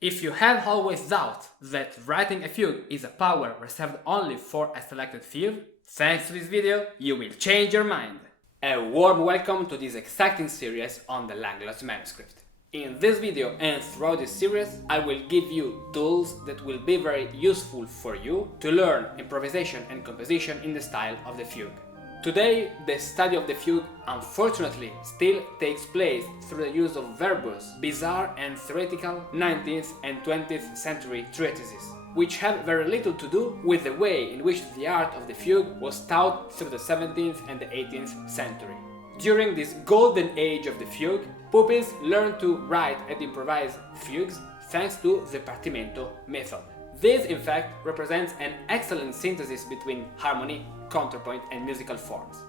If you have always thought that writing a fugue is a power reserved only for a selected few, thanks to this video you will change your mind. A warm welcome to this exciting series on the Langloz manuscript. In this video and throughout this series I will give you tools that will be very useful for you to learn improvisation and composition in the style of the fugue. Today, the study of the fugue, unfortunately, still takes place through the use of verbose, bizarre and theoretical 19th and 20th century treatises, which have very little to do with the way in which the art of the fugue was taught through the 17th and the 18th century. During this golden age of the fugue, pupils learned to write and improvise fugues thanks to the Partimento method. This, in fact, represents an excellent synthesis between harmony, counterpoint and musical forms.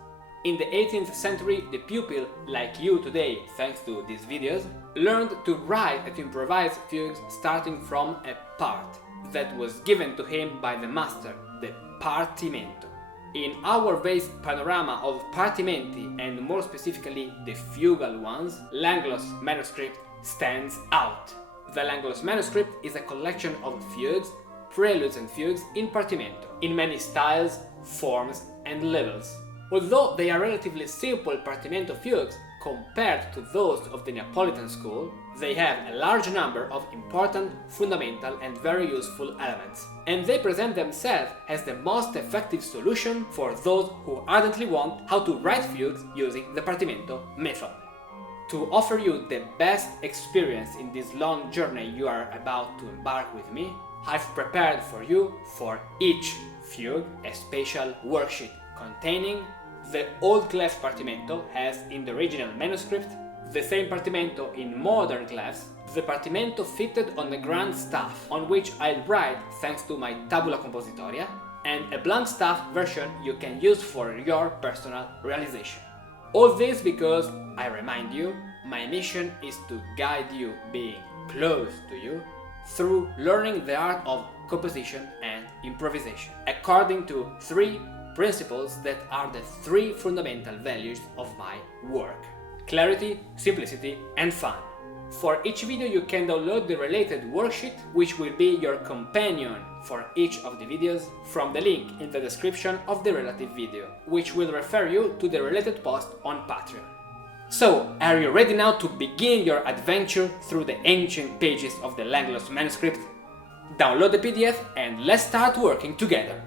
In the 18th century, the pupil, like you today thanks to these videos, learned to write and to improvise fugues starting from a part that was given to him by the master, the Partimento. In our vast panorama of partimenti, and more specifically the fugal ones, Langloz Manuscript stands out. The Langloz Manuscript is a collection of fugues, preludes and fugues in Partimento, in many styles, forms and levels. Although they are relatively simple Partimento fugues compared to those of the Neapolitan school, they have a large number of important, fundamental and very useful elements, and they present themselves as the most effective solution for those who ardently want how to write fugues using the Partimento method. To offer you the best experience in this long journey you are about to embark with me, I've prepared for you, for each fugue, a special worksheet containing the old clef Partimento as in the original manuscript, the same Partimento in modern clefs, the Partimento fitted on the grand staff on which I'll write thanks to my tabula compositoria, and a blank staff version you can use for your personal realization. All this because, I remind you, my mission is to guide you, being close to you, through learning the art of composition and improvisation, according to three principles that are the three fundamental values of my work: clarity, simplicity and fun. For each video you can download the related worksheet, which will be your companion for each of the videos, from the link in the description of the relative video, which will refer you to the related post on Patreon. So, are you ready now to begin your adventure through the ancient pages of the Langloz manuscript? Download the PDF and let's start working together!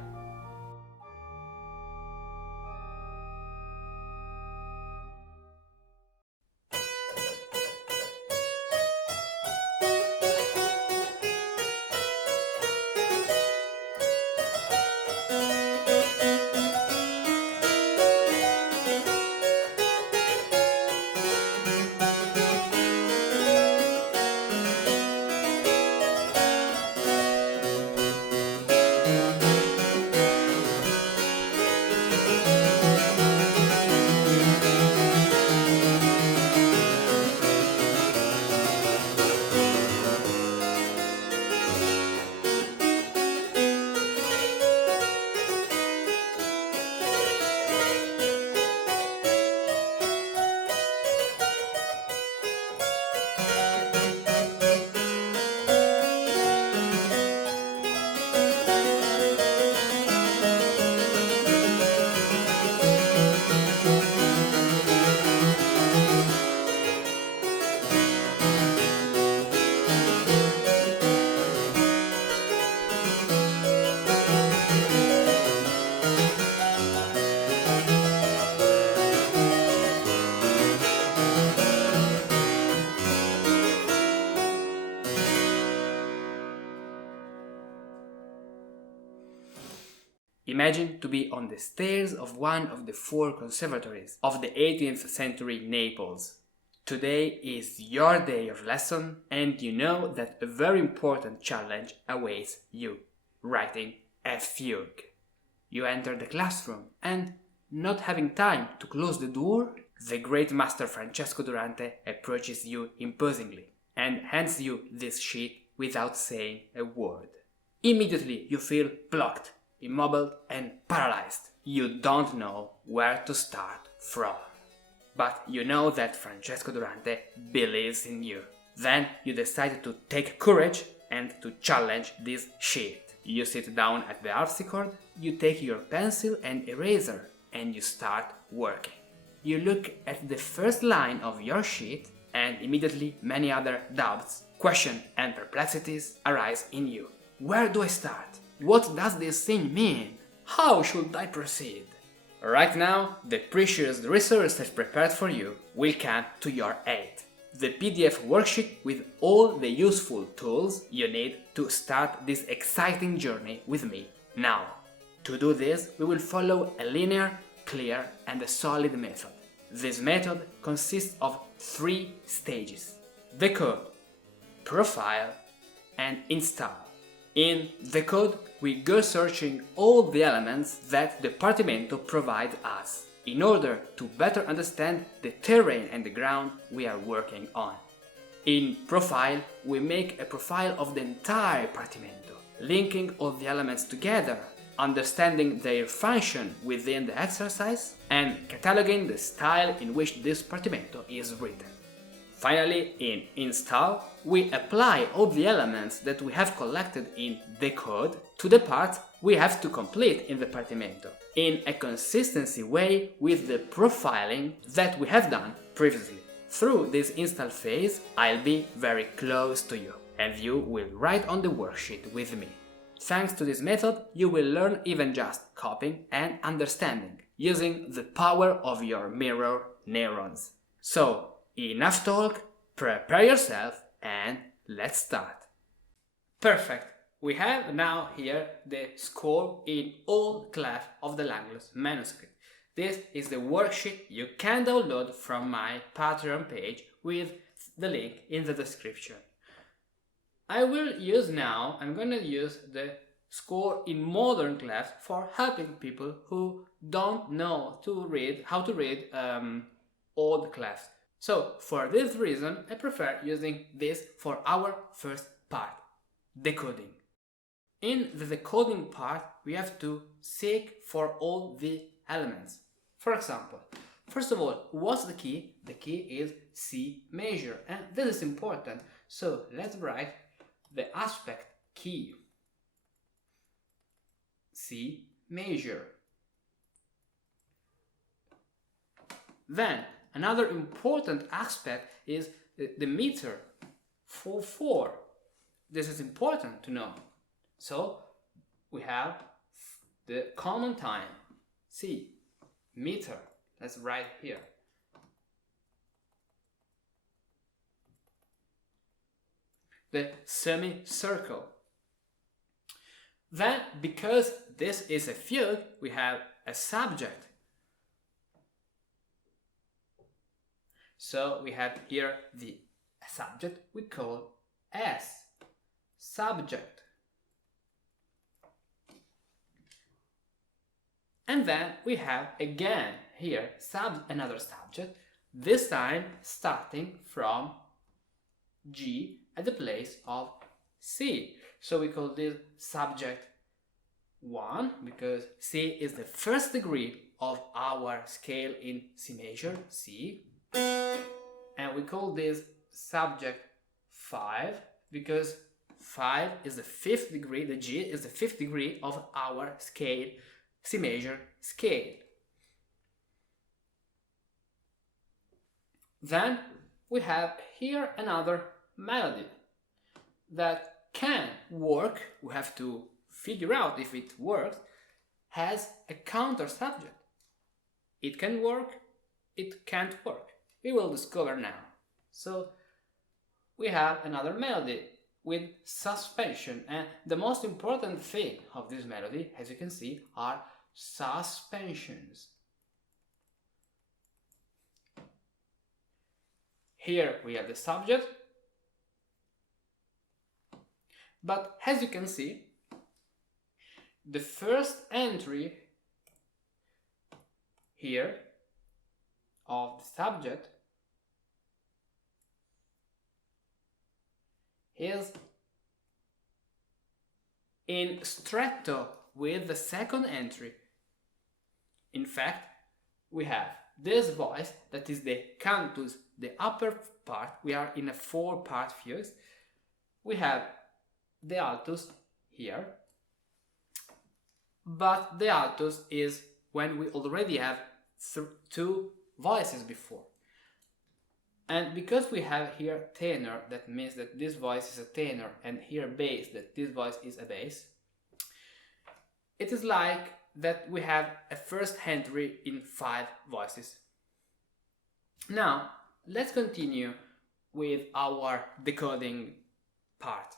Imagine to be on the stairs of one of the four conservatories of the 18th century Naples. Today is your day of lesson and you know that a very important challenge awaits you: writing a fugue. You enter the classroom and, not having time to close the door, the great master Francesco Durante approaches you imposingly and hands you this sheet without saying a word. Immediately you feel blocked, immobile and paralyzed. You don't know where to start from. But you know that Francesco Durante believes in you. Then you decide to take courage and to challenge this sheet. You sit down at the harpsichord, you take your pencil and eraser, and you start working. You look at the first line of your sheet, and immediately many other doubts, questions and perplexities arise in you. Where do I start? What does this thing mean? How should I proceed? Right now, the precious resource I've prepared for you will come to your aid. The PDF worksheet with all the useful tools you need to start this exciting journey with me now. To do this, we will follow a linear, clear and a solid method. This method consists of 3 stages: decode, profile and install. In decode, we go searching all the elements that the Partimento provides us, in order to better understand the terrain and the ground we are working on. In profile, we make a profile of the entire Partimento, linking all the elements together, understanding their function within the exercise, and cataloging the style in which this Partimento is written. Finally, in install, we apply all the elements that we have collected in decode to the parts we have to complete in the Partimento, in a consistency way with the profiling that we have done previously. Through this install phase, I'll be very close to you, and you will write on the worksheet with me. Thanks to this method, you will learn even just copying and understanding, using the power of your mirror neurons. So, enough talk, prepare yourself, and let's start. Perfect. We have now here the score in all clefs of the Langloz manuscript. This is the worksheet you can download from my Patreon page with the link in the description. I'm gonna use the score in modern clefs for helping people who don't know how to read old clefs. So, for this reason, I prefer using this for our first part, decoding. In the decoding part, we have to seek for all the elements. For example, first of all, what's the key? The key is C major, and this is important. So, let's write the aspect key, C major. Then, another important aspect is the meter, 4/4. This is important to know. So, we have the common time, C, meter. Let's write here. The semicircle. Then, because this is a fugue, we have a subject. So we have here the subject we call S, subject. And then we have again here another subject, this time starting from G at the place of C. So we call this subject 1 because C is the first degree of our scale in C major, C. And we call this subject 5 because 5 is the 5th degree, the G is the 5th degree of our scale, C major scale. Then we have here another melody that can work, we have to figure out if it works, has a counter subject. It can work, it can't work. We will discover now. So we have another melody with suspension, and the most important thing of this melody, as you can see, are suspensions. Here we have the subject, but as you can see, the first entry here of the subject is in stretto with the second entry. In fact, we have this voice that is the cantus the upper part, we are in a 4-part fugue. We have the altus here, but the altus is when we already have 2 voices before. And because we have here tenor, that means that this voice is a tenor, and here bass, that this voice is a bass, it is like that we have a first entry in 5 voices. Now, let's continue with our decoding part.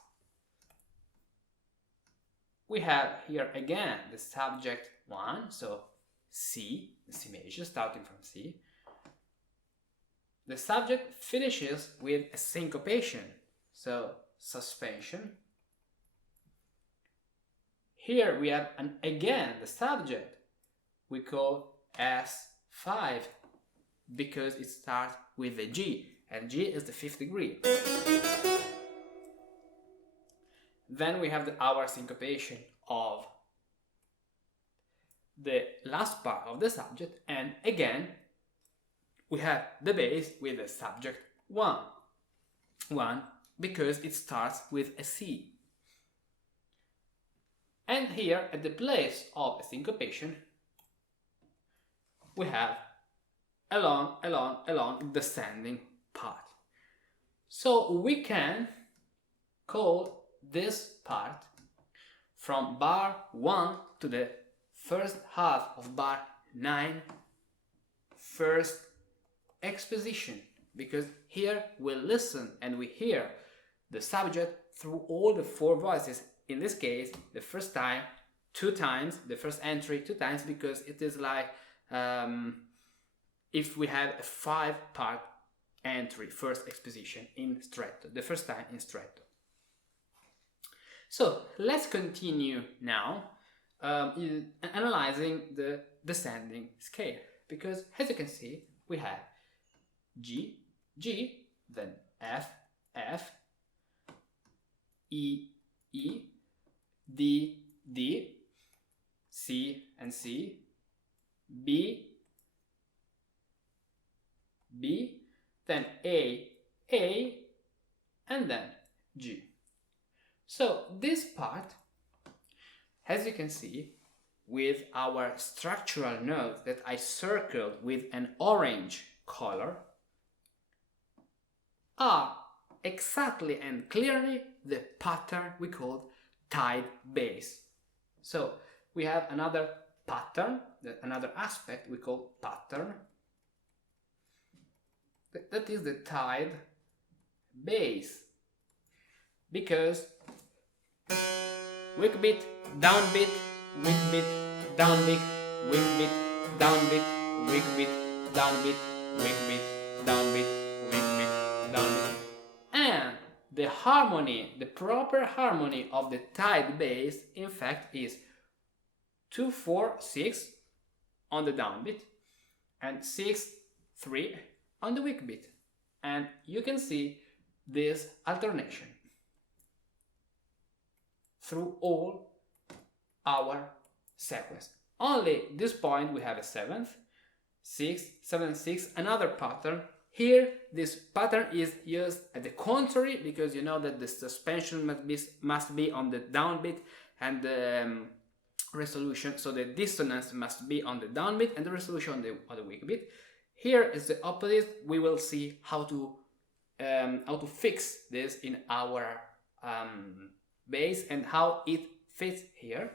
We have here again the subject 1, so C, C major, starting from C. The subject finishes with a syncopation, so suspension. Here we have again the subject we call S5 because it starts with a G, and G is the 5th degree. Then we have our syncopation of the last part of the subject, and again we have the bass with the subject 1 because it starts with a C. And here at the place of a syncopation we have a long descending part. So we can call this part from bar 1 to the first half of bar 9 first exposition, because here we listen and we hear the subject through all the 4 voices. In this case, the first time 2 times, the first entry 2 times, because it is like if we have a 5-part entry, first exposition in stretto, the first time in stretto. So let's continue now analyzing the descending scale, because as you can see we have G, G, then F, F, E, E, D, D, C and C, B, B, then A, and then G. So this part, as you can see, with our structural notes that I circled with an orange color, are exactly and clearly the pattern we call tied bass. So we have another pattern, another aspect we call pattern, that is the tied bass, because weak beat, down beat, weak beat, down beat, weak beat, down beat, weak beat, down beat, weak beat, down beat, weak beat, down beat. And the harmony, the proper harmony of the tied bass, in fact, is 2, 4, 6 on the downbeat and 6, 3 on the weak beat. And you can see this alternation through all our sequence. Only this point we have a 7th, 6, 7, 6, another pattern. Here this pattern is used at the contrary, because you know that the suspension must be on the downbeat and the resolution, so the dissonance must be on the downbeat and the resolution on the weak beat. Here is the opposite. We will see how to fix this in our bass and how it fits here.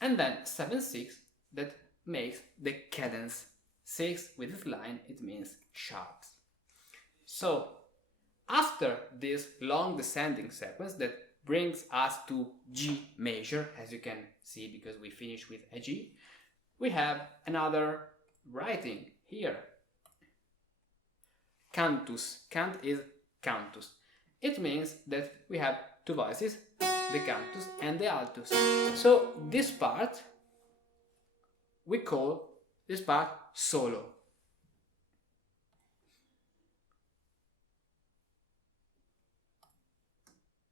And then 7, 6, that makes the cadence 6 with this line, it means sharps. So after this long descending sequence that brings us to G major, as you can see, because we finish with a G, we have another writing here. Cantus. Cant is cantus. It means that we have 2 voices, the cantus and the altus. So this part, we call this part solo.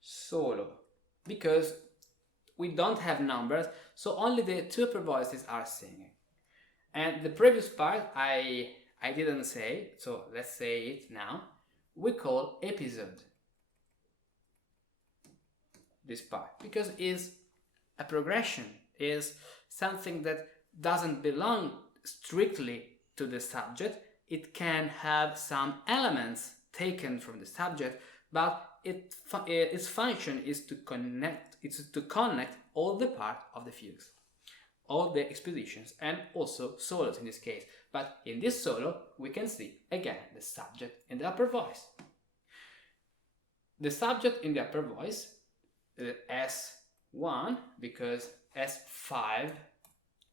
Solo. Because we don't have numbers, so only the 2 upper voices are singing. And the previous part I I didn't say, so let's say it now, we call episode this part, because it's a progression, is something that doesn't belong strictly to the subject. It can have some elements taken from the subject, but its function is to connect all the parts of the fugues, all the expositions, and also solos in this case. But in this solo, we can see again the subject in the upper voice. The subject in the upper voice, S1, because S5,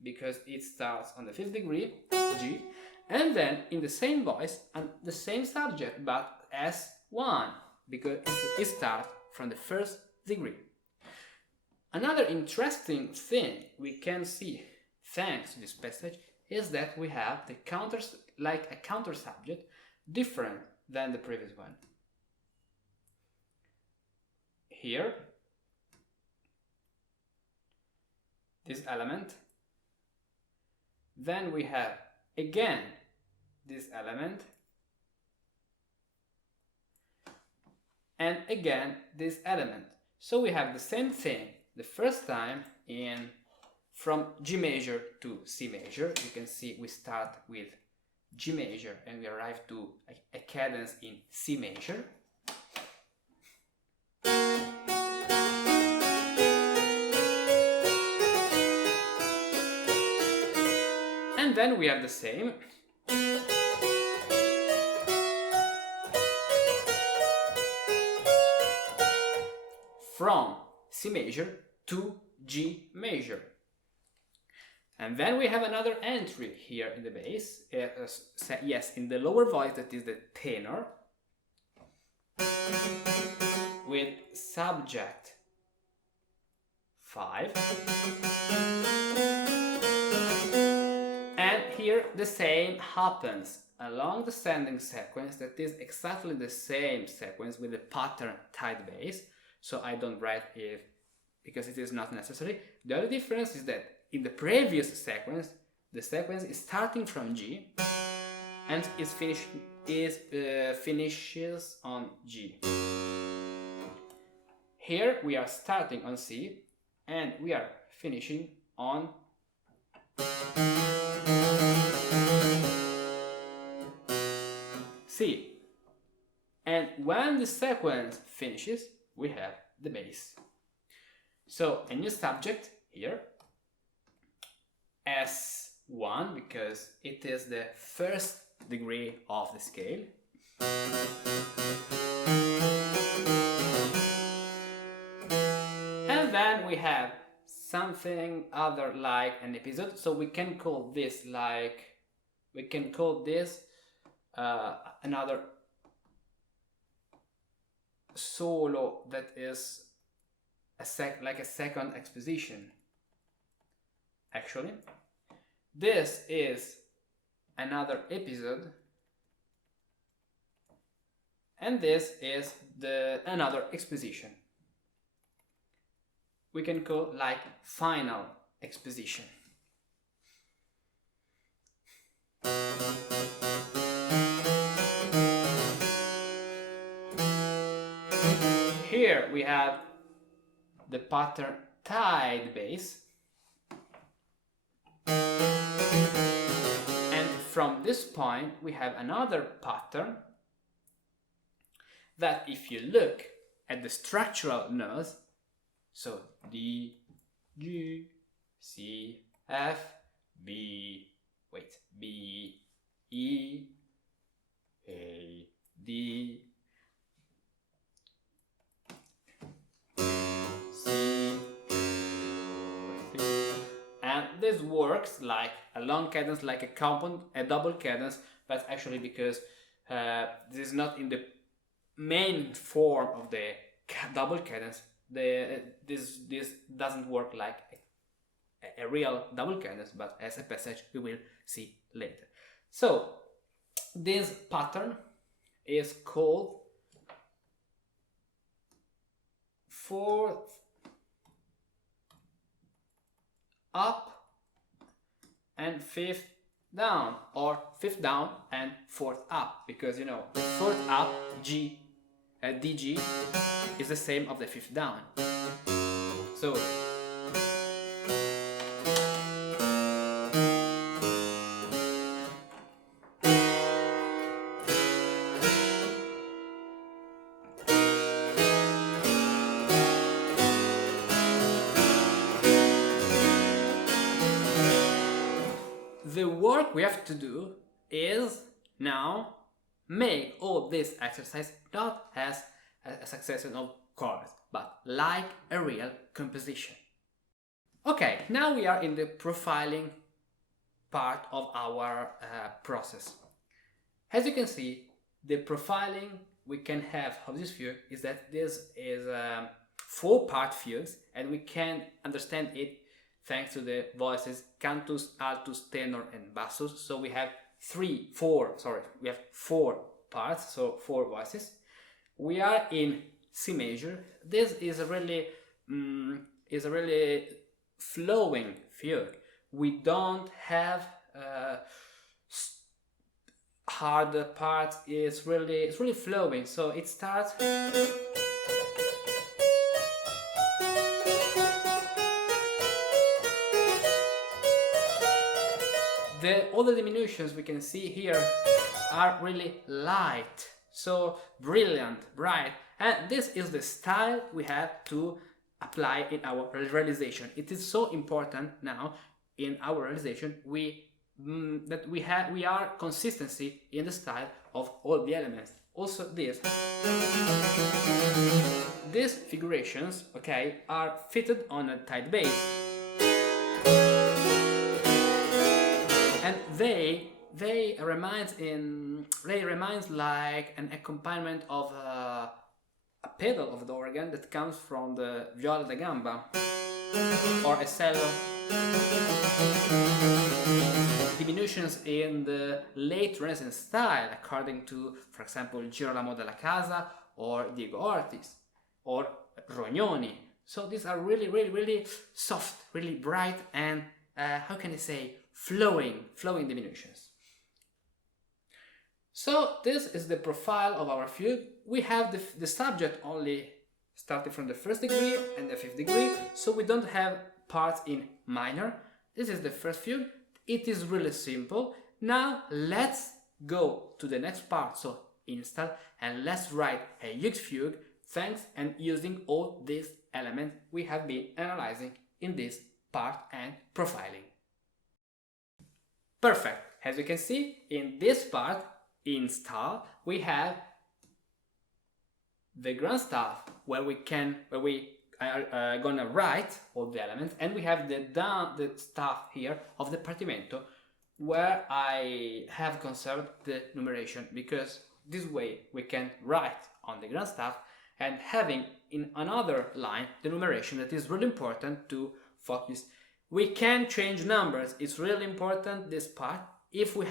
because it starts on the 5th degree, G, and then in the same voice, and the same subject, but S1, because it starts from the 1st degree. Another interesting thing we can see thanks to this passage is that we have the counters, like a counter subject, different than the previous one. Here, this element, then we have again this element, and again this element. So we have the same thing the first time from G major to C major. You can see we start with G major and we arrive to a cadence in C major. And then we have the same from C major to G major. And then we have another entry here in the bass, yes, in the lower voice, that is the tenor, with subject 5. And here the same happens along the descending sequence, that is exactly the same sequence with the pattern tied bass. So I don't write it because it is not necessary. The only difference is that in the previous sequence, the sequence is starting from G and finishes on G. Here we are starting on C and we are finishing on C. And when the sequence finishes, we have the bass. So a new subject here, S1, because it is the 1st degree of the scale. And then we have something other like an episode, so we can call this another solo that is like a second exposition. Actually, this is another episode, and this is another exposition. We can call like final exposition. Here we have the pattern tied bass, and from this point we have another pattern that, if you look at the structural notes, so D, G, C, F, B, E, A, D, C, and this works like a long cadence, like a counterpoint, a double cadence, but actually because this is not in the main form of the double cadence, this doesn't work like a real double cadence, but as a passage we will see later. So this pattern is called 4th up and 5th down, or fifth down and fourth up, because you know the fourth up G, DG is the same of the fifth down. So the work we have to do is now make all this exercise not as a succession of chords, but like a real composition. Okay, now we are in the profiling part of our process. As you can see, the profiling we can have of this fugue is that this is a 4-part fugue, and we can understand it thanks to the voices cantus, altus, tenor and bassus. So we have 4 parts, so 4 voices. We are in C major. This is a really flowing fugue. We don't have hard parts. It's really flowing. So it starts. All the diminutions we can see here are really light, so brilliant, bright, and this is the style we have to apply in our realization. It is so important now in our realization that we are consistency in the style of all the elements. Also these figurations, okay, are fitted on a tight bass. And they reminds like an accompaniment of a pedal of the organ that comes from the viola da gamba or a cello. Diminutions in the late Renaissance style, according to, for example, Girolamo della Casa or Diego Ortiz or Rognoni. So these are really soft, really bright, and how can I say, flowing diminutions. So this is the profile of our fugue. We have the subject only starting from the 1st degree and the 5th degree, so we don't have parts in minor. This is the first fugue. It is really simple. Now let's go to the next part, so install, and let's write a huge fugue thanks and using all these elements we have been analyzing in this part and profiling. Perfect. As you can see, in this part, install, we have the grand staff where we are gonna write all the elements, and we have the staff here of the Partimento where I have conserved the numeration, because this way we can write on the grand staff and having in another line the numeration that is really important to focus. We can change numbers. It's really important, this part. If we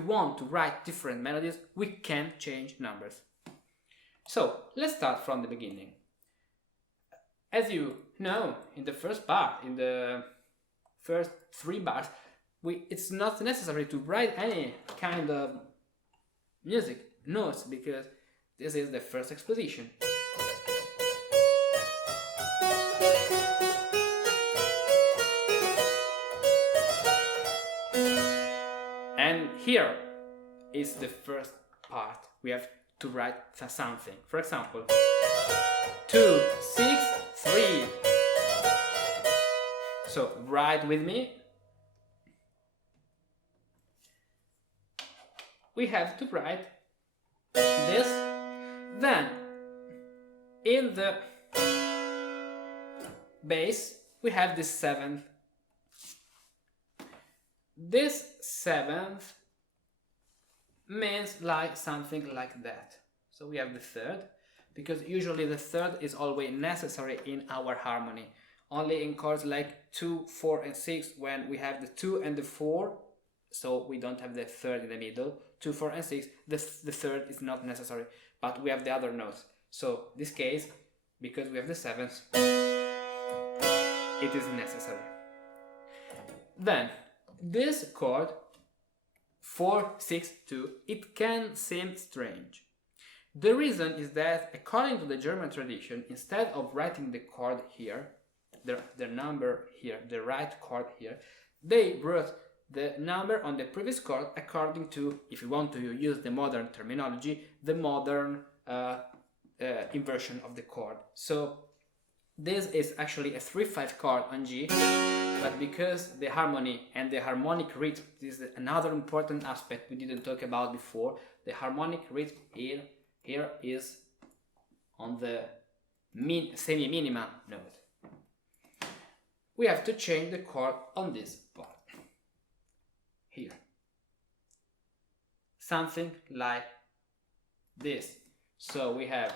want to write different melodies, we can change numbers. So let's start from the beginning. As you know, in the first part, in the first 3 bars, it's not necessary to write any kind of music notes, because this is the first exposition. And here is the first part. We have to write something. For example, 2, 6, 3. So write with me. We have to write this. Then in the bass we have the 7th. This 7th means like something like that. So we have the 3rd, because usually the 3rd is always necessary in our harmony. Only in chords like 2, 4 and 6, when we have the 2 and the 4, so we don't have the 3rd in the middle. 2, 4 and 6, the 3rd is not necessary, but we have the other notes. So this case, because we have the 7th, it is necessary. Then this chord 4, 6, 2, it can seem strange. The reason is that, according to the German tradition, instead of writing the chord here, the number here, the right chord here, they wrote the number on the previous chord according to, if you want to use the modern terminology, the modern inversion of the chord. So this is actually a 3/5 chord on G, but because the harmony and the harmonic rhythm, this is another important aspect we didn't talk about before, the harmonic rhythm here is on the semi-minima note. We have to change the chord on this part. Here. Something like this. So we have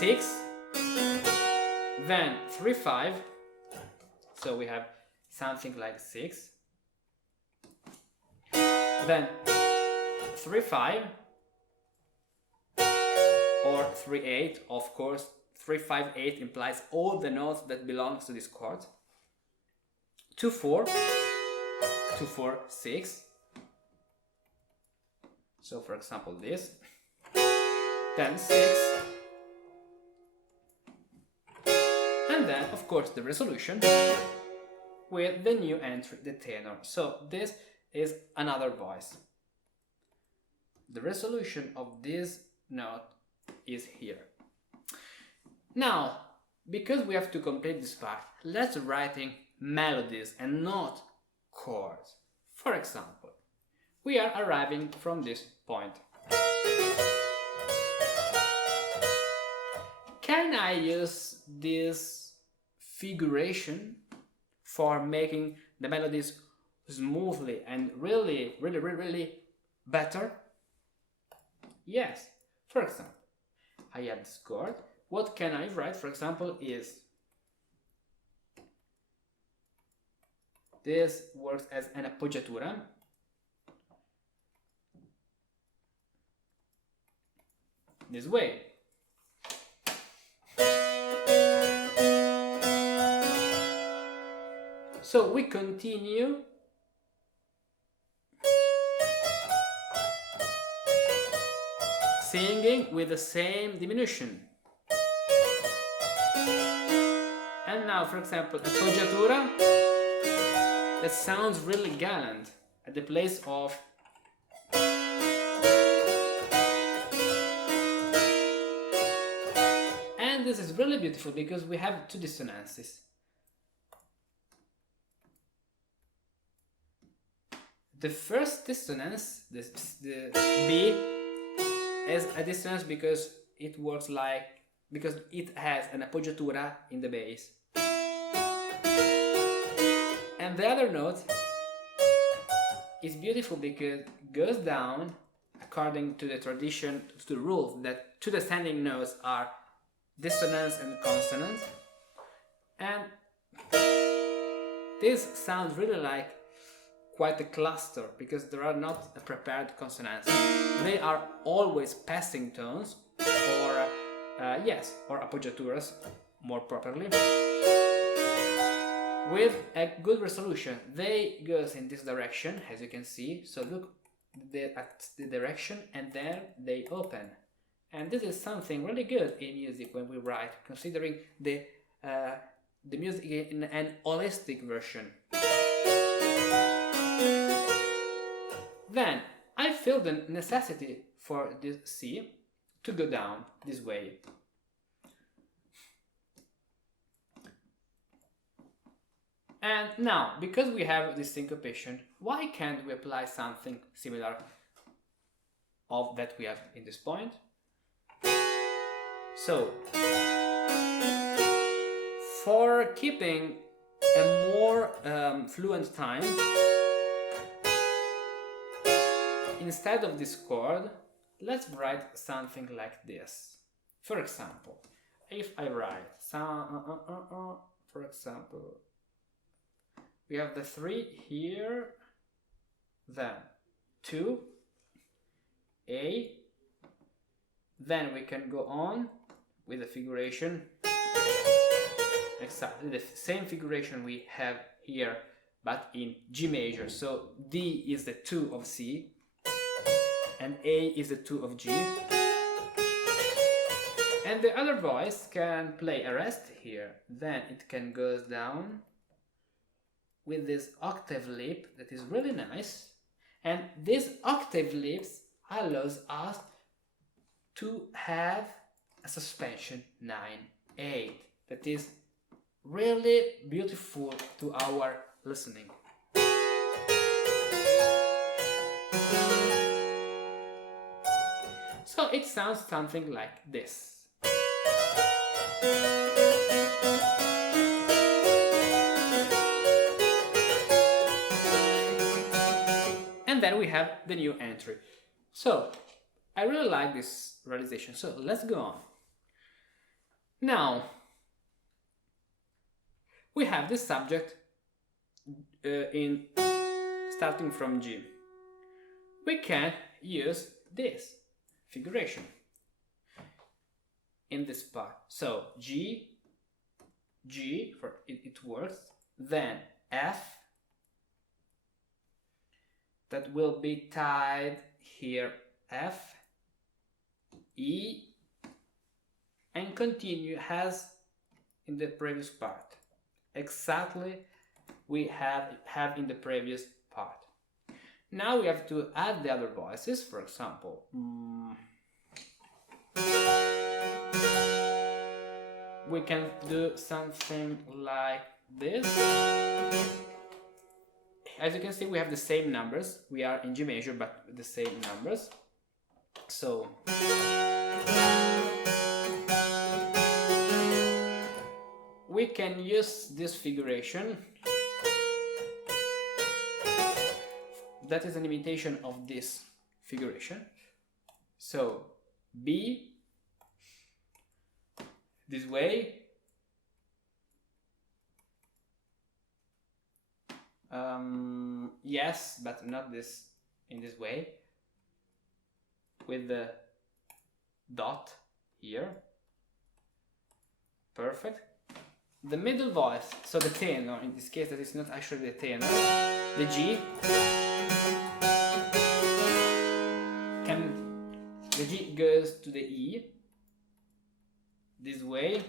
six, then 3/5. So we have something like 6, then 3/5 or 3/8. Of course, 3/5/8 implies all the notes that belongs to this chord. 2/4, 2/4, 6. So for example this, then 6, and then of course the resolution with the new entry, the tenor. So this is another voice. The resolution of this note is here. Now, because we have to complete this part, let's writing melodies and not chords. For example, we are arriving from this point. Can I use this figuration for making the melodies smoothly and really better? Yes. For example, I have this chord. What can I write, for example, is this works as an appoggiatura. This way. So we continue singing with the same diminution. And now, for example, appoggiatura that sounds really gallant at the place of and this is really beautiful because we have two dissonances. The first dissonance, the B, is a dissonance because it works because it has an appoggiatura in the bass. And the other note is beautiful because it goes down according to the tradition, to the rules that two descending notes are dissonance and consonant. And this sounds really like quite a cluster because there are not prepared consonants. They are always passing tones or or appoggiaturas more properly. With a good resolution, they goes in this direction, as you can see. So look at the direction and then they open. And this is something really good in music when we write, considering the music in an holistic version. Then I feel the necessity for this C to go down this way. And now, because we have this syncopation, why can't we apply something similar of that we have in this point? So, for keeping a more fluent time, instead of this chord, let's write something like this. For example, if I write for example, we have the 3 here, then 2, A, then we can go on with the figuration exactly the same figuration we have here, but in G major. So D is the 2 of C, and A is the 2 of G. And the other voice can play a rest here. Then it can go down with this octave leap that is really nice. And this octave leaps allows us to have a suspension 9/8 that is really beautiful to our listening. So it sounds something like this. And then we have the new entry. So I really like this realization, so let's go on. Now we have this subject in starting from G. We can use this figuration in this part. So G, for it works, then F, that will be tied here, F, E, and continue as in the previous part. Exactly we have in the previous part. Now we have to add the other voices, for example. We can do something like this. As you can see, we have the same numbers. We are in G major, but the same numbers. So we can use this figuration. That is an imitation of this figuration. So B this way, yes, but not this in this way, with the dot here. Perfect. The middle voice, so the tenor, in this case that is not actually the tenor, the G, the G goes to the E this way.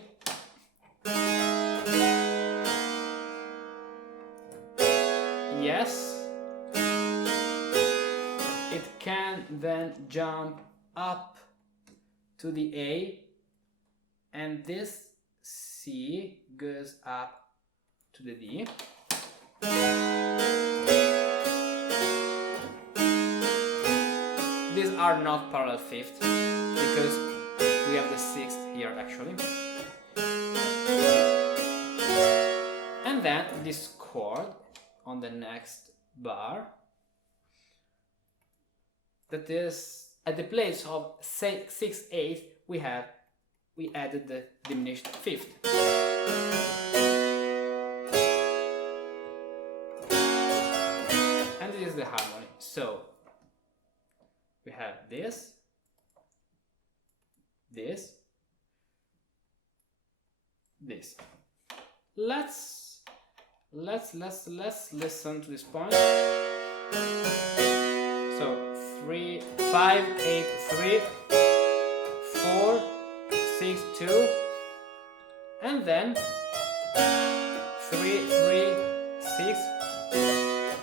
Yes, it can then jump up to the A, and this C goes up to the D. These are not parallel fifths because we have the sixth here actually. And then this chord on the next bar, that is at the place of 6/8 we added the diminished fifth. And this is the harmony. So we have this, this. Let's listen to this point. So 3, 5, 8, 3, 4, 6, 2, and then 3, 3, 6.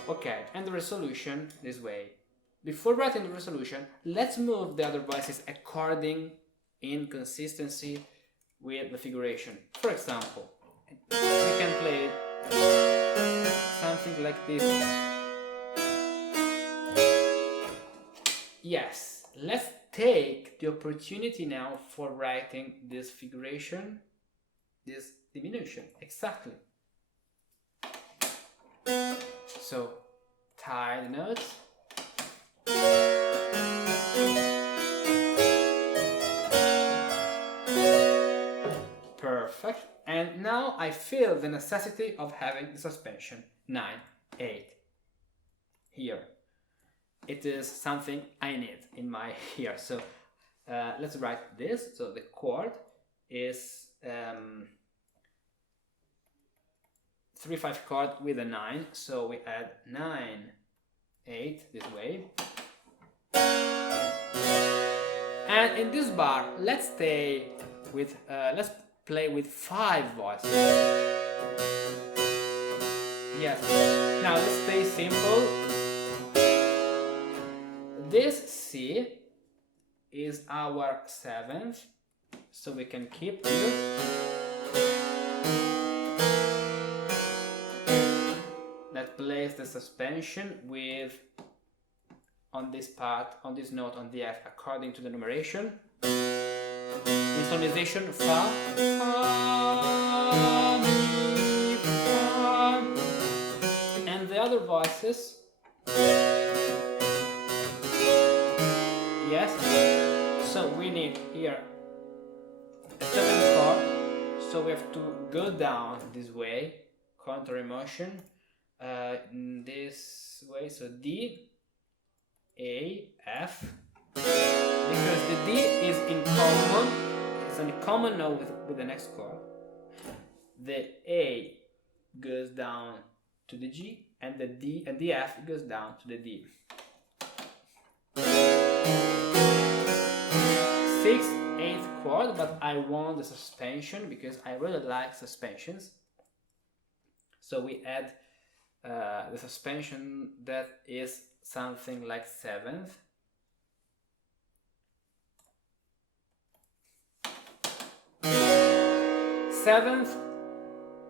Okay, and the resolution this way. Before writing the resolution, let's move the other voices according in consistency with the figuration. For example, we can play something like this. Yes, let's take the opportunity now for writing this figuration, this diminution, exactly. So, tie the notes. Perfect. And now I feel the necessity of having the suspension 9/8 here. It is something I need in my ear. So let's write this. So the chord is 3/5 chord with a 9, so we add 9, 8 this way. And in this bar, let's stay with let's play with 5 voices. Yes. Now let's stay simple. This C is our 7th, so we can keep here. That plays the suspension with on this part, on this note, on the F, according to the numeration. In solmisation, Fa, Fa, Mi, Fa, and the other voices. Yes, so we need here a 7th chord, so we have to go down this way, counter emotion, this way, so D, A, F, because the D is in common, it's on a common note with the next chord. The A goes down to the G, and the D and the F goes down to the D. 6th, 8th chord, but I want the suspension because I really like suspensions. So we add the suspension that is something like 7th. Seventh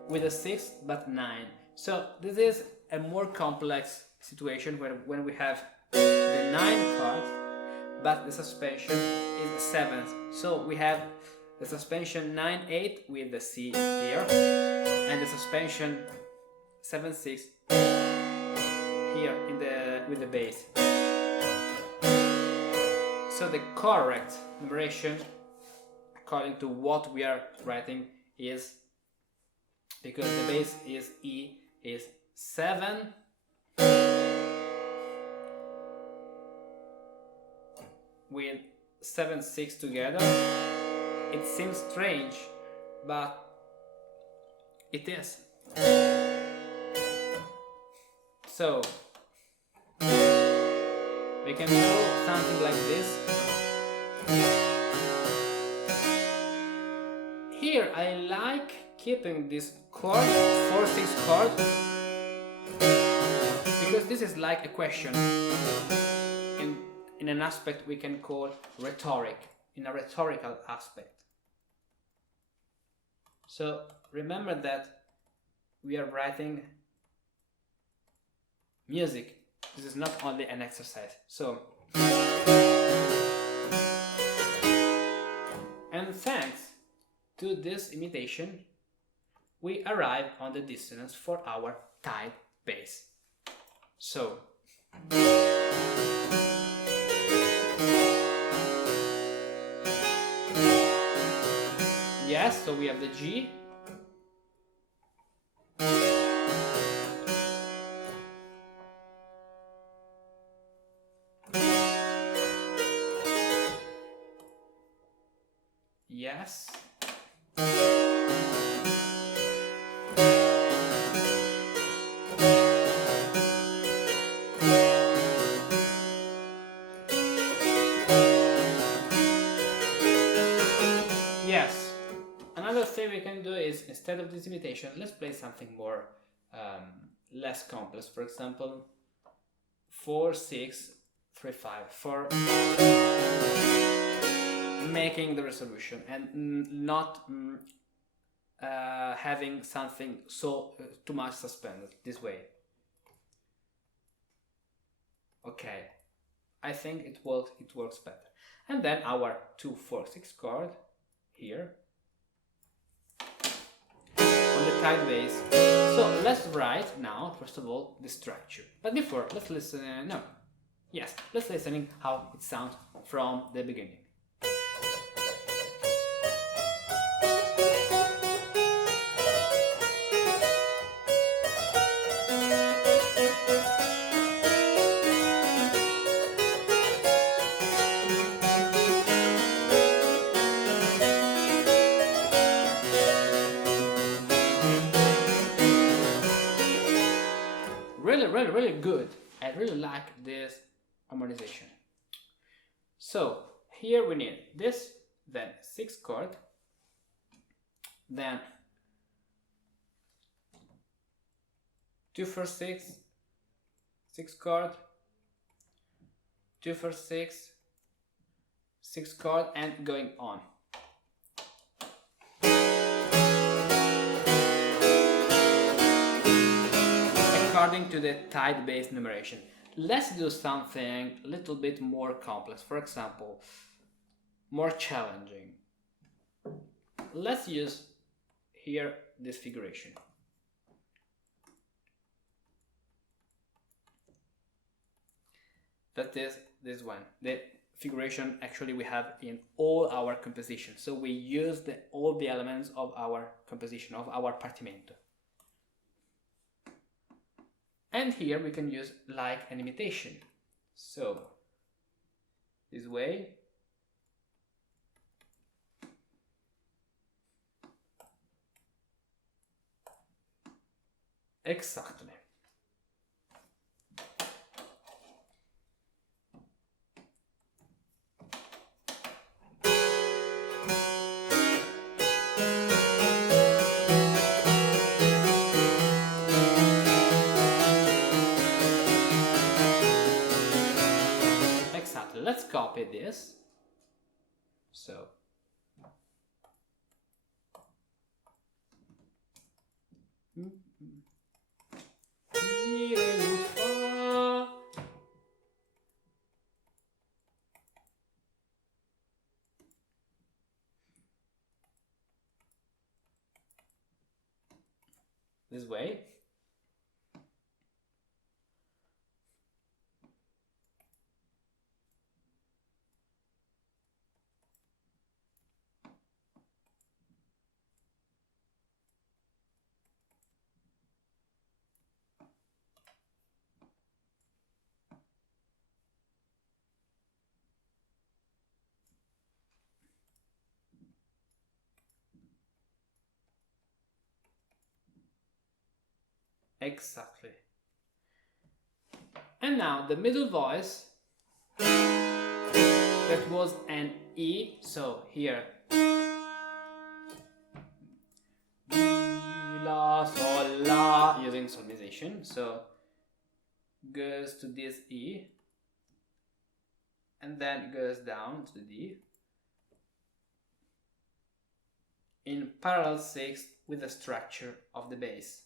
with a 6th but 9. So this is a more complex situation where when we have the 9 chord but the suspension is the 7th. So we have the suspension 9/8 with the C here and the suspension 7/6 here with the bass. So the correct numeration according to what we are writing is, because the bass is E, is 7 with 7/6 together. It seems strange, but it is. So we can do something like this. Here I like keeping this chord, 4/6 chord, because this is like a question in an aspect we can call rhetoric, in a rhetorical aspect. So remember that we are writing music. This is not only an exercise. So, and thanks to this imitation, we arrive on the dissonance for our tight bass. So, yes, so we have the G, yes, yes. Another thing we can do is, instead of this imitation, let's play something more less complex. For example, 4/6/3/5 for making the resolution and not having something so too much suspended this way. Okay, I think it works better. And then our 2/4/6 chord here on the tight bass. So let's write now, first of all, the structure. But before, let's listen. Let's listen how it sounds from the beginning. really good. I really like this harmonization. So here we need this, then 6th chord, then 2 4 6, 6th chord, 2 4 6, 6th chord, and going on. According to the tide-based numeration. Let's do something a little bit more complex, for example, more challenging. Let's use here this figuration. That is this one. The figuration actually we have in all our compositions. So we use all the elements of our composition, of our Partimento. And here we can use like an imitation. So this way. Exactly. Let's copy this. So this way. Exactly. And now the middle voice, that was an E, so here La, Sol, La, using solmisation, so goes to this E and then goes down to the D in parallel sixth with the structure of the bass.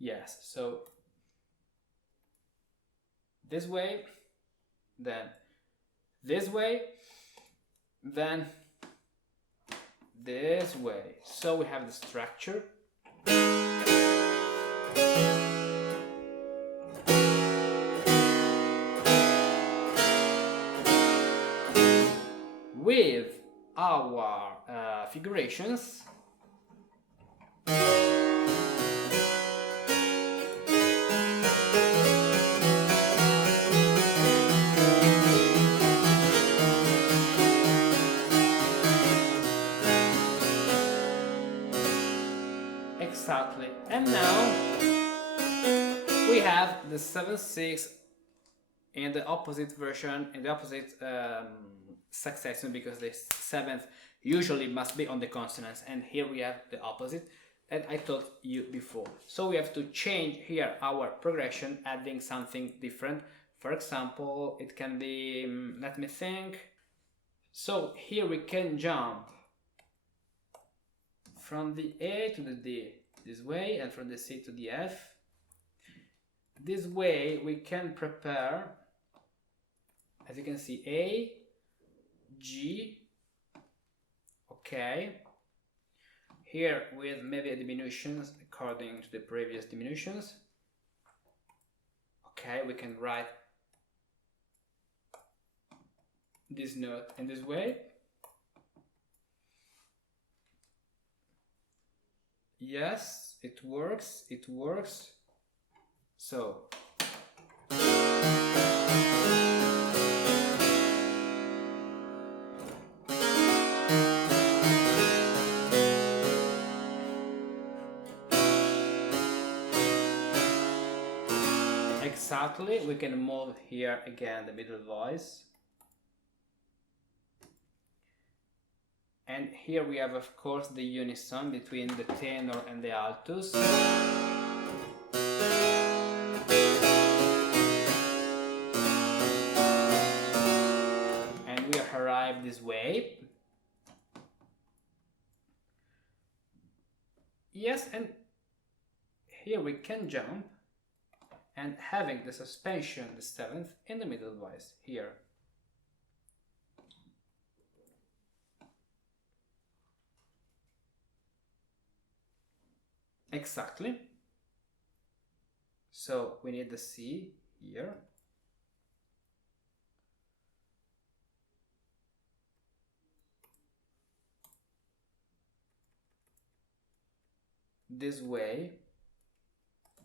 Yes, so this way, then this way, then this way. So we have the structure. With our figurations. Exactly. And now we have the 7/6 in the opposite version, in the opposite succession, because the 7th usually must be on the consonants, and here we have the opposite, and I told you before. So we have to change here our progression, adding something different. For example, it can be, let me think. So here we can jump from the A to the D this way, and from the C to the F. This way we can prepare, as you can see, A, G, okay, here with maybe a diminutions according to the previous diminutions. Okay, we can write this note in this way. Yes, it works, it works. So Exactly, we can move here again the middle voice. And here we have, of course, the unison between the tenor and the altus. And we arrive this way. Yes, and here we can jump and having the suspension, the seventh, in the middle voice here. Exactly. So we need the C here. This way.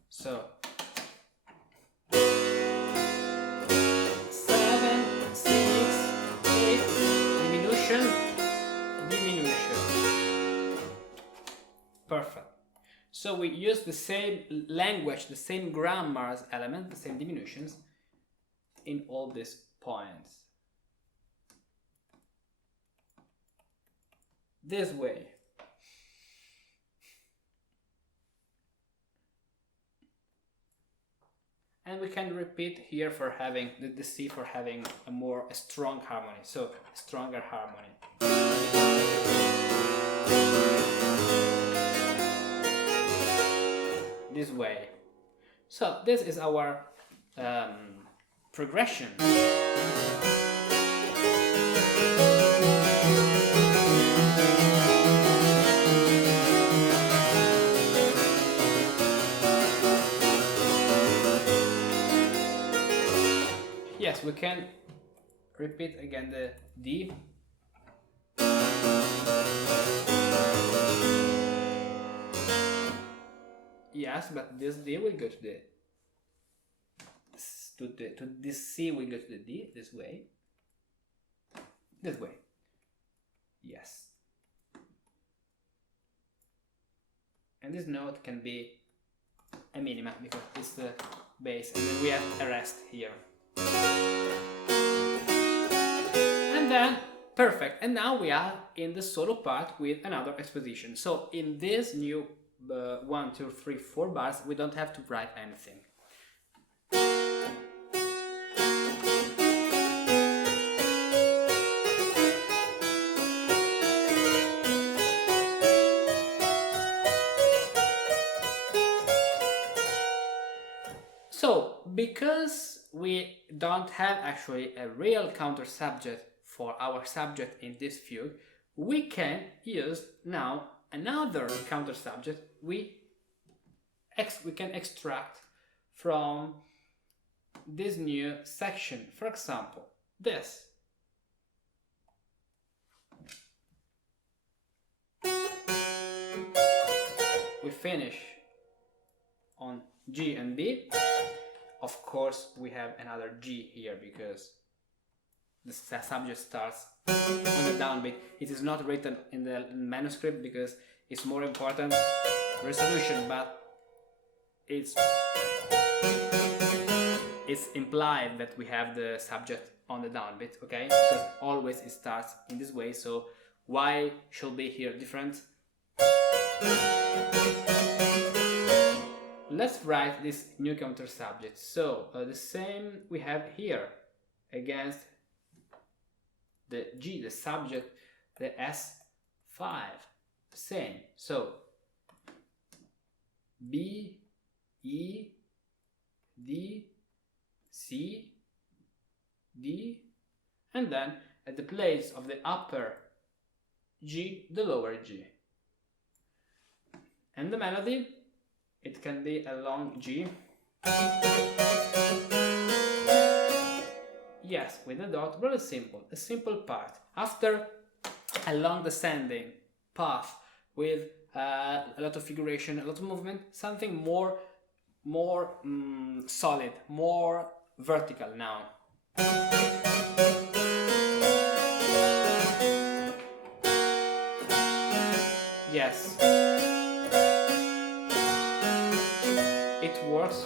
So 7, 6, 8, diminution, diminution. Perfect. So we use the same language, the same grammar element, the same diminutions in all these points. This way. And we can repeat here for having the C for having a strong harmony, so a stronger harmony. This way. So this is our progression. Yes, we can repeat again the D. Yes, but this D will go to this C will go to the D, this way. This way. Yes. And this note can be a minima because it's the bass, and then we have a rest here. And then, perfect, and now we are in the solo part with another exposition. So in this new 1, 2, 3, 4 bars, we don't have to write anything. So, because we don't have actually a real counter subject for our subject in this fugue, we can use now another counter subject we can extract from this new section. For example, this. We finish on G and B. Of course, we have another G here because the subject starts on the downbeat. It is not written in the manuscript because it's more important resolution, but it's implied that we have the subject on the downbeat, okay? Because always it starts in this way, so why should be here different? Let's write this new counter subject. So the same we have here against the G, the subject, the S5, same. So B, E, D, C, D, and then at the place of the upper G, the lower G. And the melody, it can be a long G. Yes, with a dot, really simple, a simple part. After a long descending path with a lot of figuration, a lot of movement, something more solid, more vertical now. Yes. It works.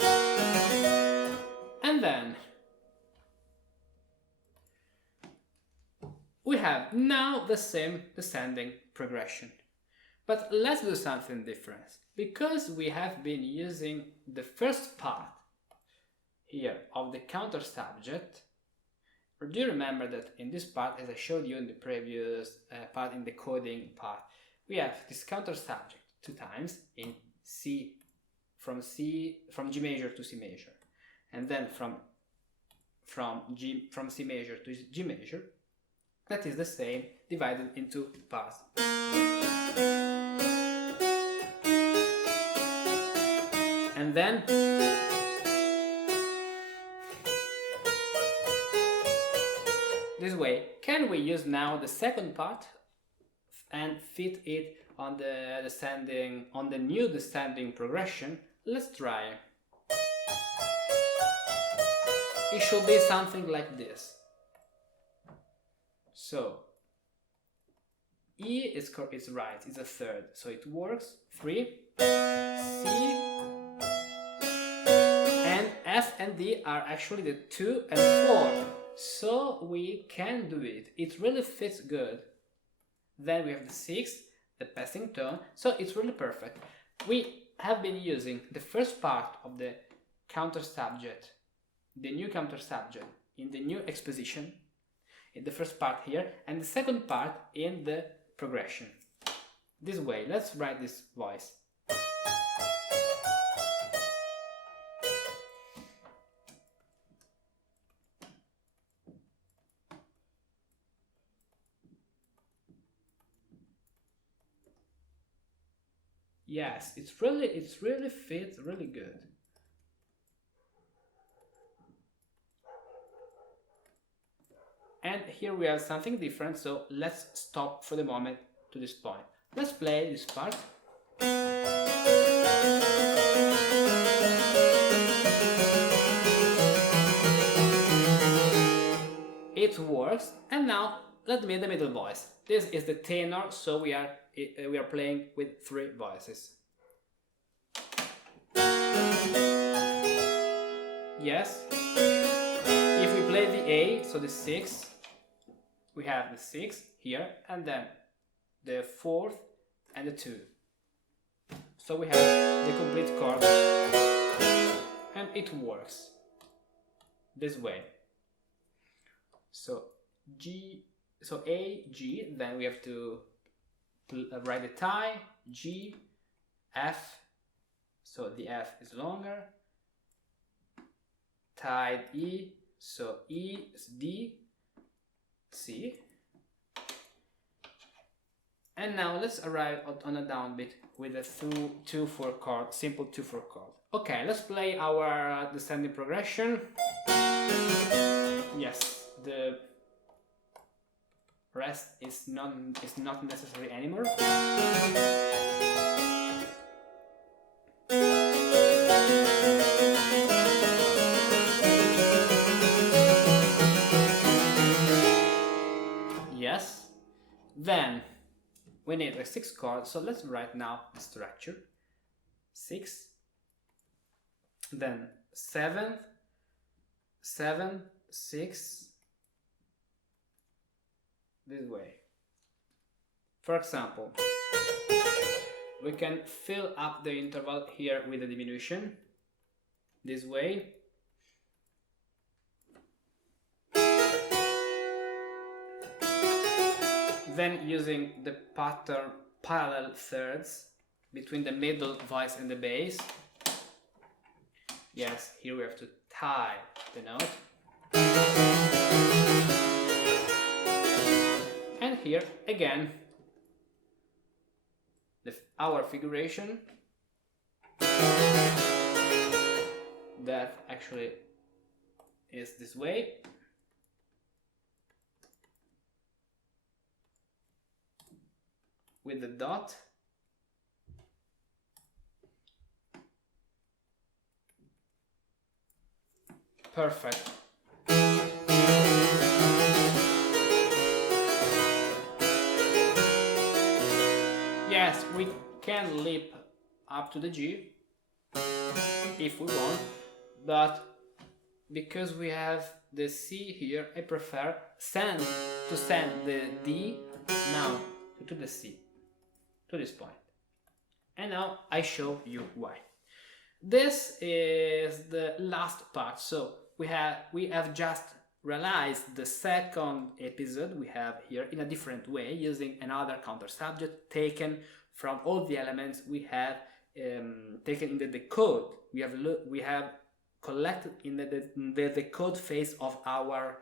we have now the same descending progression. But let's do something different. Because we have been using the first part here of the counter subject, do you remember that in this part, as I showed you in the previous part, in the coding part, we have this counter subject 2 times in C, from G major to C major, and then from C major to G major. That is the same divided into parts. And then this way. Can we use now the second part and fit it on the new descending progression? Let's try. It should be something like this. So E is right, it's a third, so it works. 3, C, and F and D are actually the 2 and 4. So we can do it. It really fits good. Then we have the 6, the passing tone, so it's really perfect. We have been using the first part of the counter subject, the new counter subject, in the new exposition, in the first part here, and the second part in the progression. This way, let's write this voice. Yes, it's really fits really good. And here we have something different, so let's stop for the moment to this point. Let's play this part. It works, and now let me the middle voice. This is the tenor, so we are playing with 3 voices. Yes. If we play the A, so the 6, we have the 6 here, and then the 4th and the 2. So we have the complete chord, and it works this way. So G, so A, G, then we have to write the tie, G, F, so the F is longer, tied E, so E is D, C. And now let's arrive on a downbeat with a 2/4 chord, simple 2/4 chord. Okay, let's play our descending progression. Yes, the rest is not necessary anymore. Yes. Then we need a 6 chord, so let's write now the structure. 6, then 7, 7, 6, this way. For example, we can fill up the interval here with a diminution, this way. Then using the pattern parallel thirds between the middle voice and the bass. Yes, here we have to tie the note. And here again our figuration that actually is this way. With the dot. Perfect. Yes, we can leap up to the G if we want, but because we have the C here, I prefer send the D now to the C, to this point. And now I show you why. This is the last part. So we have just realized the second episode we have here in a different way, using another counter subject taken from all the elements we have taken in the code. We have collected in the code phase of our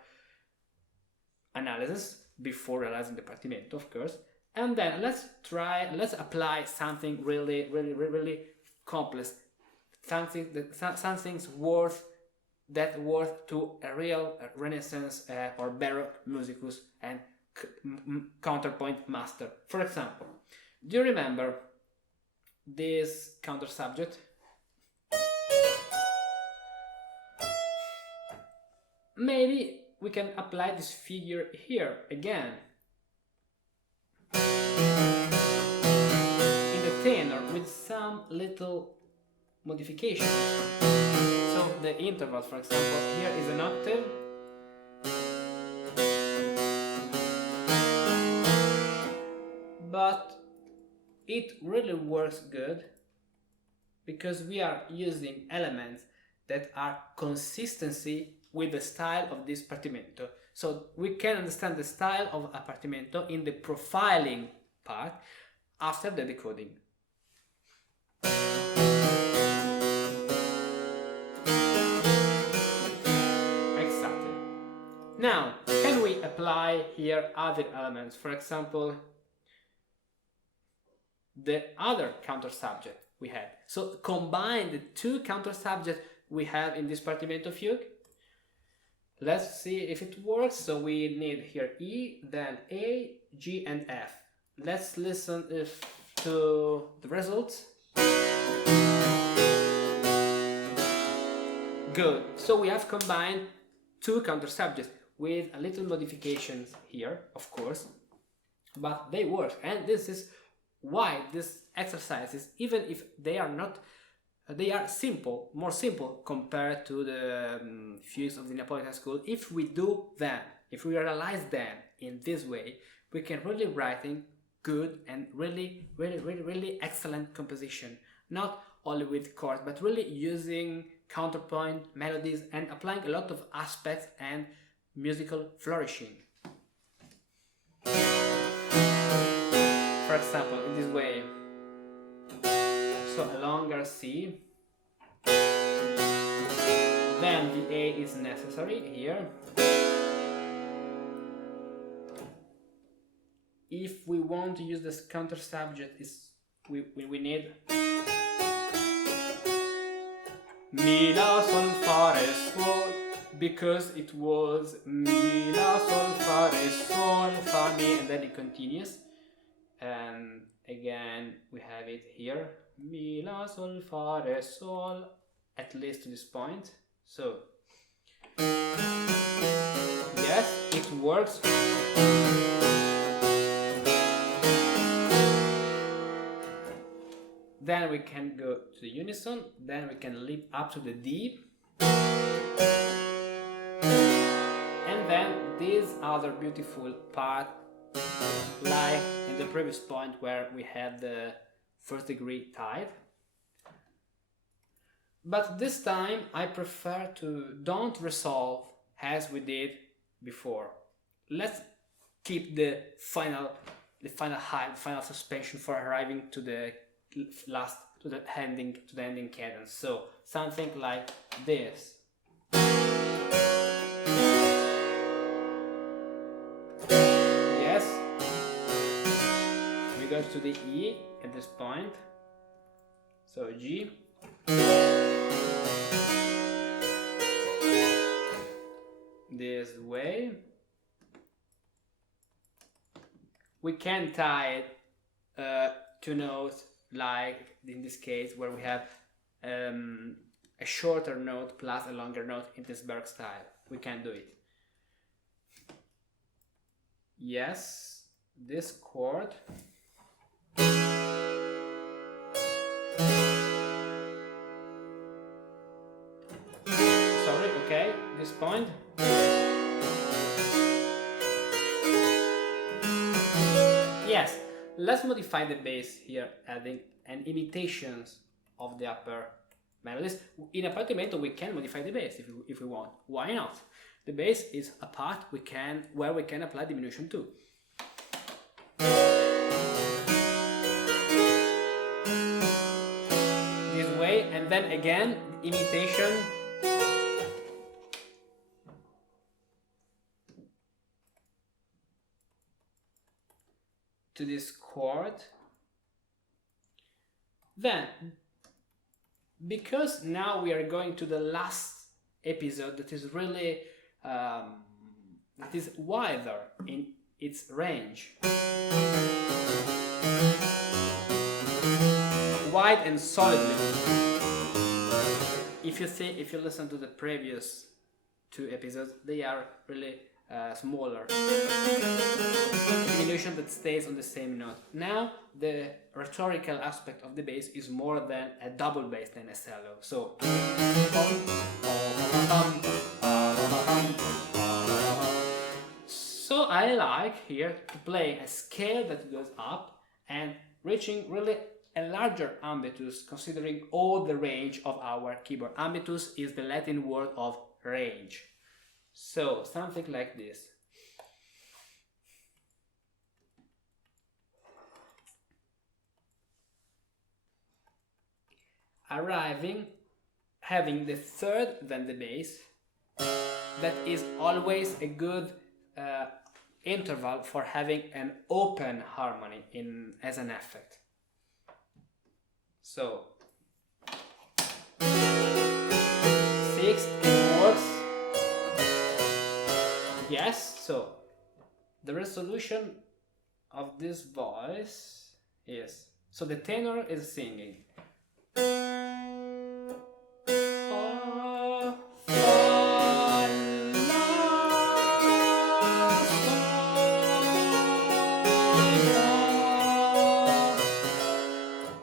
analysis before realizing the Partimento, of course. And then let's apply something really complex, something's worth to a real Renaissance or Baroque musicus and counterpoint master. For example, do you remember this counter subject? Maybe we can apply this figure here again in the tenor with some little modifications. So the interval, for example, here is an octave, but it really works good because we are using elements that are consistency with the style of this Partimento. So we can understand the style of a Partimento in the profiling part after the decoding. Exactly. Now, can we apply here other elements? For example, the other counter subject we had. So combine the two counter subjects we have in this Partimento fugue. Let's see if it works. So we need here E, then A, G and F. Let's listen to the results. Good. So we have combined two counter subjects with a little modifications here, of course, but they work. And this is why these exercises, even if they are not, they are simple, more simple compared to the fugues of the Neapolitan school. If we do them, if we realize them in this way, we can really writing good and really excellent composition. Not only with chords, but really using counterpoint, melodies, and applying a lot of aspects and musical flourishing. For example, in this way. So a longer C, then the A is necessary here. If we want to use this counter subject, we need Mi, La, Sol, Fa, Re, Sol, because it was Mi, La, Sol, Fa, Re, Sol, Fa, Mi, and then it continues. And again, we have it here. Mi, La, Sol, Fa, Re, Sol, at least to this point. So, yes, it works. Then we can go to the unison, then we can leap up to the D. And then this other beautiful part, like in the previous point where we had the first degree tied. But this time I prefer to don't resolve as we did before. Let's keep the final high, the final suspension for arriving to the ending cadence. So something like this. Yes. We go to the E at this point. So G. This way. We can tie two notes, like in this case where we have a shorter note plus a longer note in this Baroque style. We can do it. Yes, this chord. Sorry, okay, this point. Yes, let's modify the bass here, adding an imitations of the upper melodies. In a Partimento we can modify the bass if we want. Why not? The bass is a part where we can apply diminution too. This way, and then again imitation. To this chord. Then, because now we are going to the last episode that is really that is wider in its range, wide and solidly. If you listen to the previous two episodes, they are really smaller. Diminution that stays on the same note. Now the rhetorical aspect of the bass is more than a double bass than a cello. So I like here to play a scale that goes up and reaching really a larger ambitus, considering all the range of our keyboard. Ambitus is the Latin word of range. So something like this. Having the third than the bass, that is always a good interval for having an open harmony as an effect. So 6 works. Yes, so the resolution of this voice is, so the tenor is singing.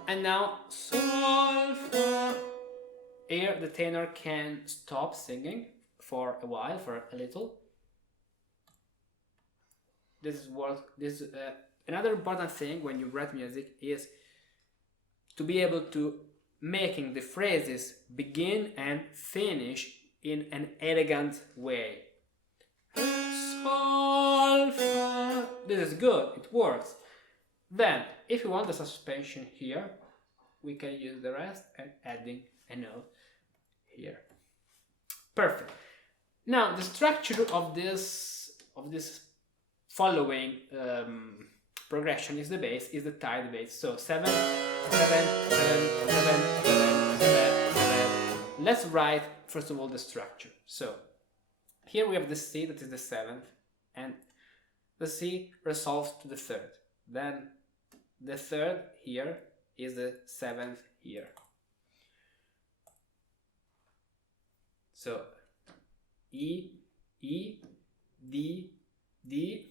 And now sol, fa. Here the tenor can stop singing for a while, for a little. Another important thing when you write music is to be able to making the phrases begin and finish in an elegant way. Sol, fa. This is good, it works. Then, if you want the suspension here, we can use the rest and adding a note here. Perfect. Now, the structure of this following progression is the bass, is the tied bass. So 7, 7, 7, 7, 7, 7, 7, 7. Let's write first of all the structure. So here we have the C, that is the 7th, and the C resolves to the 3rd. Then the 3rd here is the 7th here. So E, E, D, D,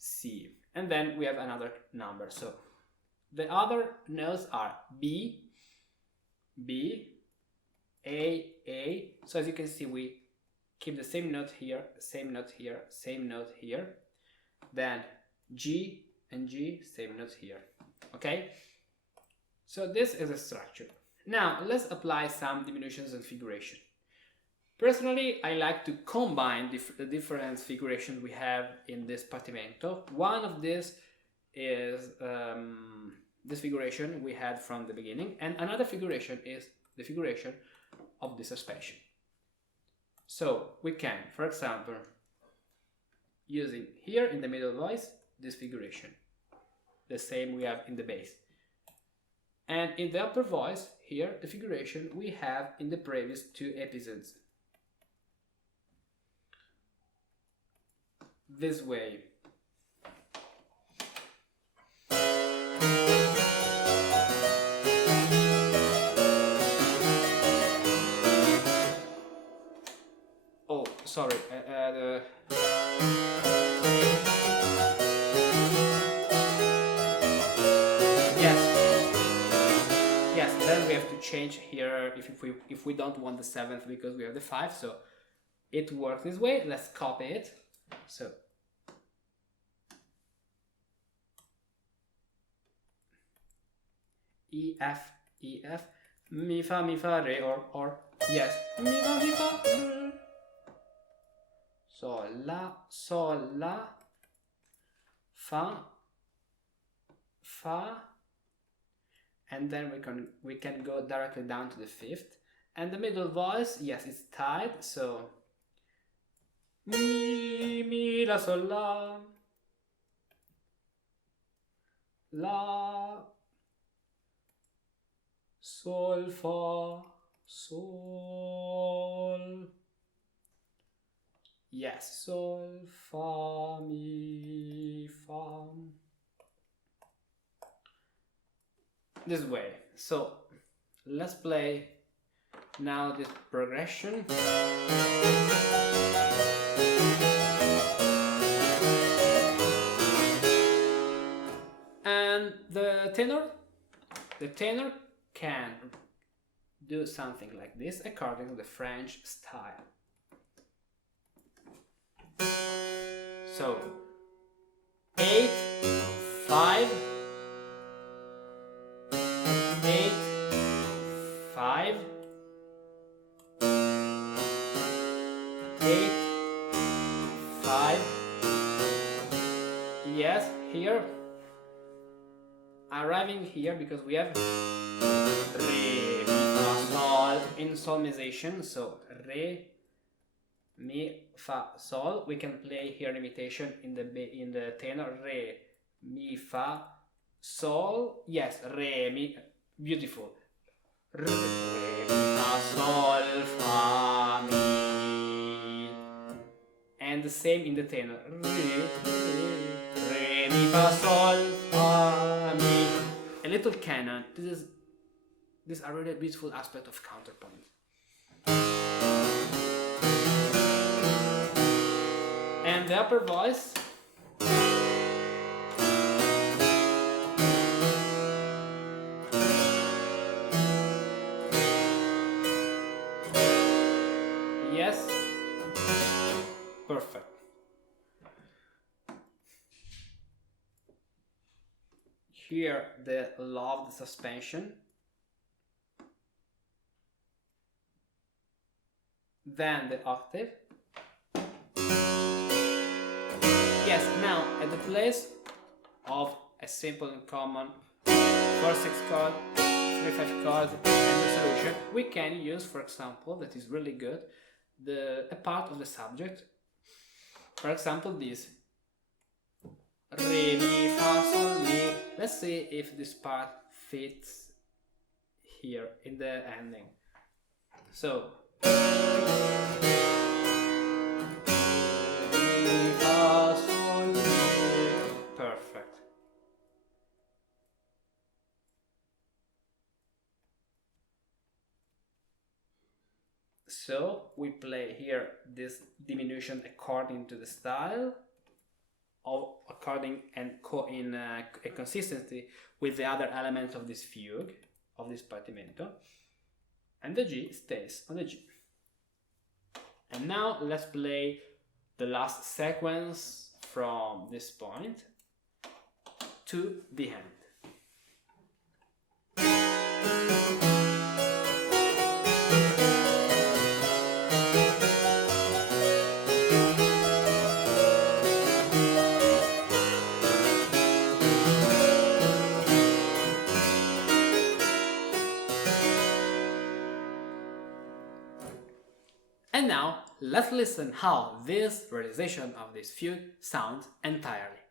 C, and then we have another number. So the other notes are B, B, A. So as you can see, we keep the same note here, same note here, same note here. Then G and G, same note here. Okay? So this is a structure. Now let's apply some diminutions and figuration. Personally, I like to combine the different figurations we have in this Partimento. One of this is this figuration we had from the beginning, and another figuration is the figuration of the suspension. So we can, for example, using here in the middle voice, this figuration, the same we have in the bass. And in the upper voice, here, the figuration we have in the previous two episodes. This way. Oh, sorry. Yes. Then we have to change here if we don't want the 7th because we have the 5. So it works this way. Let's copy it. So E, F, E, F, mi, fa, re, or, yes, mi, fa, re. Sol, la, fa, and then we can go directly down to the fifth. And the middle voice, yes, it's tied, so mi, la, sol, la, sol, fa, sol, yes, sol, fa, mi, fa, this way. So let's play now this progression. And the tenor can do something like this according to the French style. So 8, 5, 8, 5, 8, 5. Yes, here, arriving here because we have re, mi, fa, sol in solmisation. So re, mi, fa, sol. We can play here imitation in the tenor. Re, mi, fa, sol. Yes, re, mi. Beautiful. Re, mi, fa, sol, fa, mi. And the same in the tenor. Re, mi, fa, sol, fa, mi. A little canon. This is a really beautiful aspect of counterpoint. And the upper voice. Yes. Perfect. Here the loved suspension. Then the octave. Yes, now at the place of a simple and common 4/6 chord, 3/5 chord, and resolution, we can use, for example, that is really good, a part of the subject. For example, this re, mi, fa, sol, mi. Let's see if this part fits here in the ending. So mi, fa, sol, mi. Perfect. So we play here this diminution according to the style, or according and in a consistency with the other elements of this fugue, of this Partimento, and the G stays on the G. And now let's play the last sequence from this point to the end. And now, let's listen how this realization of this fugue sounds entirely.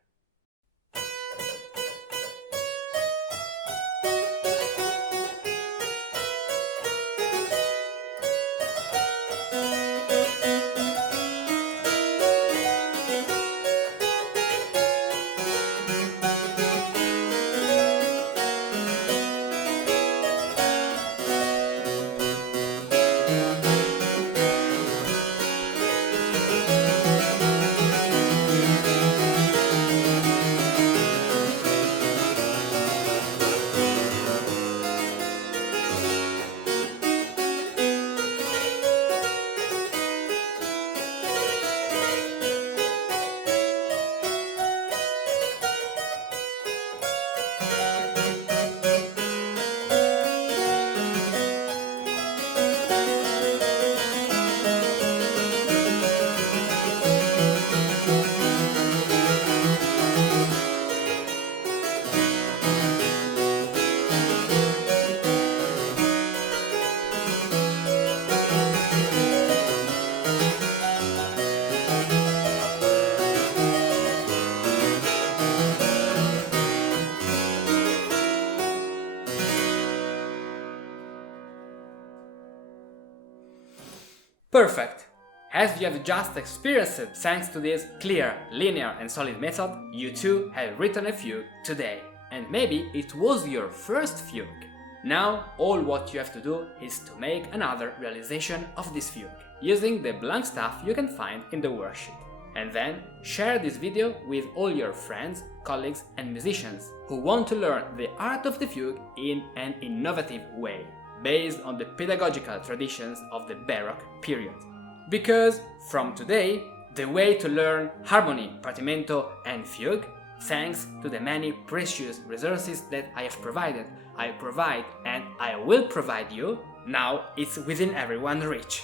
Perfect! As you have just experienced it, thanks to this clear, linear and solid method, you too have written a fugue today. And maybe it was your first fugue. Now all what you have to do is to make another realization of this fugue, using the blank stuff you can find in the worksheet. And then share this video with all your friends, colleagues and musicians who want to learn the art of the fugue in an innovative way, based on the pedagogical traditions of the Baroque period. Because from today, the way to learn harmony, partimento and fugue, thanks to the many precious resources that I have provided, I provide and I will provide you, now it's within everyone's reach.